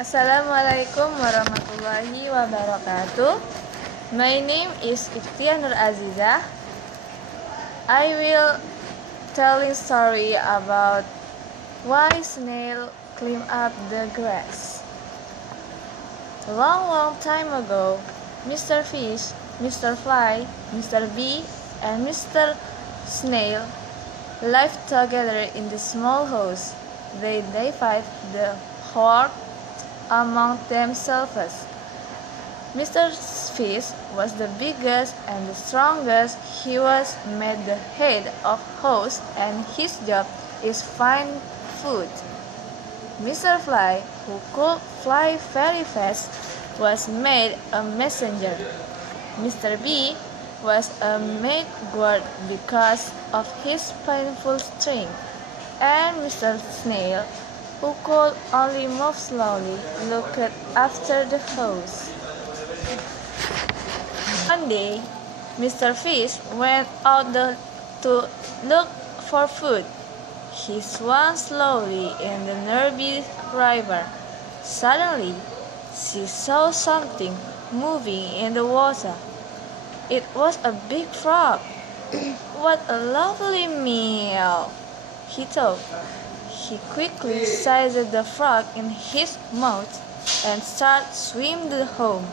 Assalamualaikum warahmatullahi wabarakatuh. My name is Iftiyah Azizah. I will telling story about why snail climb up the grass. A long time ago, Mr. Fish, Mr. Fly, Mr. Bee, and Mr. Snail lived together in the small house. They divided the earth among themselves. Mr. Fish was the biggest and the strongest. He was made the head of house, and his job is find food. Mr. Fly, who could fly very fast, was made a messenger. Mr. Bee was a maid guard because of his painful strength, and Mr. Snail, who could only move slowly, looked after the house. One day, Mr. Fish went out to look for food. He swam slowly in the nearby river. Suddenly, he saw something moving in the water. It was a big frog. "What a lovely meal," he thought. He quickly seized the frog in his mouth and started swimming home.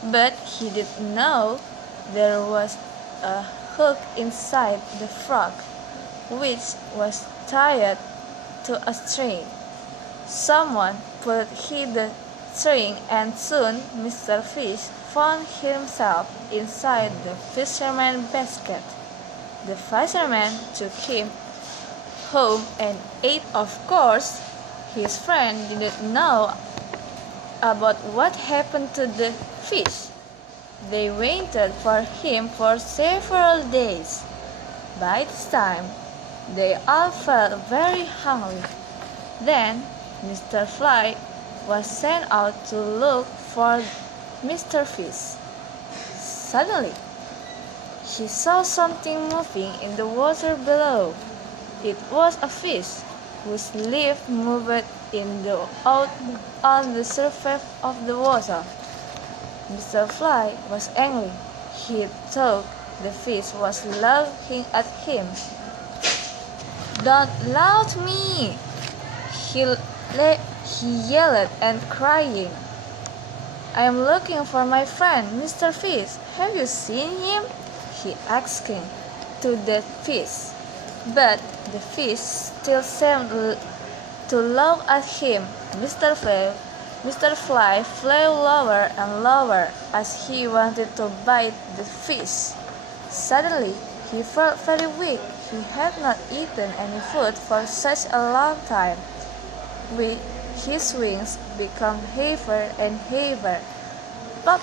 But he didn't know there was a hook inside the frog, which was tied to a string. Someone pulled the string, and soon Mr. Fish found himself inside the fisherman's basket. The fisherman took him home and ate. Of course, his friend didn't know about what happened to the fish. They waited for him for several days. By this time, they all felt very hungry. Then Mr. Fly was sent out to look for Mr. Fish. Suddenly, he saw something moving in the water below. It was a fish whose leaf moved out on the surface of the water. Mr. Fly was angry. He thought the fish was laughing at him. "Don't laugh at me!" he yelled and crying. "I am looking for my friend, Mr. Fish. Have you seen him?" he asked to the fish. But the fish still seemed to laugh at him. Mr. Fly flew lower and lower as he wanted to bite the fish. Suddenly, he felt very weak. He had not eaten any food for such a long time. His wings became heavier and heavier. Pop!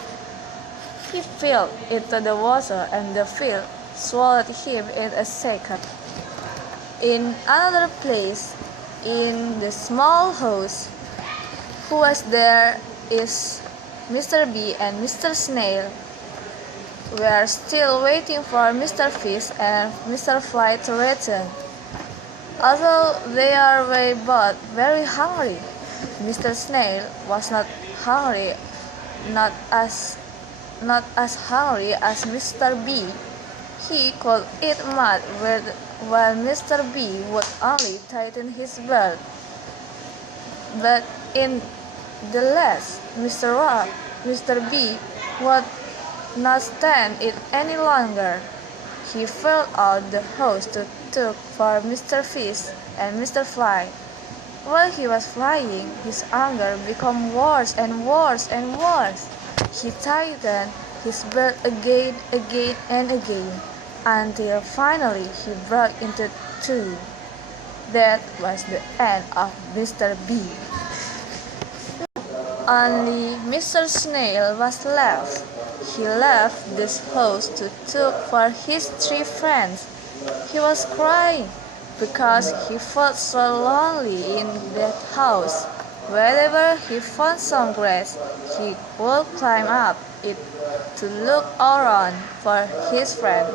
He fell into the water, and the fish swallowed him in a second. In another place, in the small house, who was there is Mr. Bee and Mr. Snail. We are still waiting for Mr. Fish and Mr. Fly to return. Although they are both very hungry, Mr. Snail was not hungry, not as hungry as Mr. Bee. He could eat mud while Mr. Bee would only tighten his belt. But in the last, Mr. Bee would not stand it any longer. He flew out the house to look for Mr. Fish and Mr. Fly. While he was flying, his anger became worse and worse and worse. He tightened his belt again and again, until finally he broke into two. That was the end of Mr. Bee. Only Mr. Snail was left. He left this house to look for his three friends. He was crying because he felt so lonely in that house. Wherever he found some grass, he would climb up it to look around for his friend,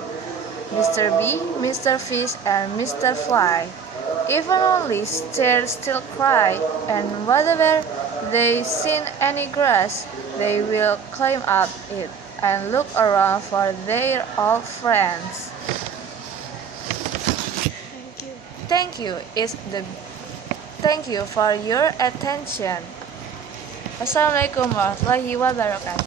Mr. Bee, Mr. Fish, and Mr. Fly. Even only still cry, and whatever they see any grass, they will climb up it and look around for their old friends. Thank you. Thank you for your attention. Wassalamualaikum warahmatullahi wabarakatuh.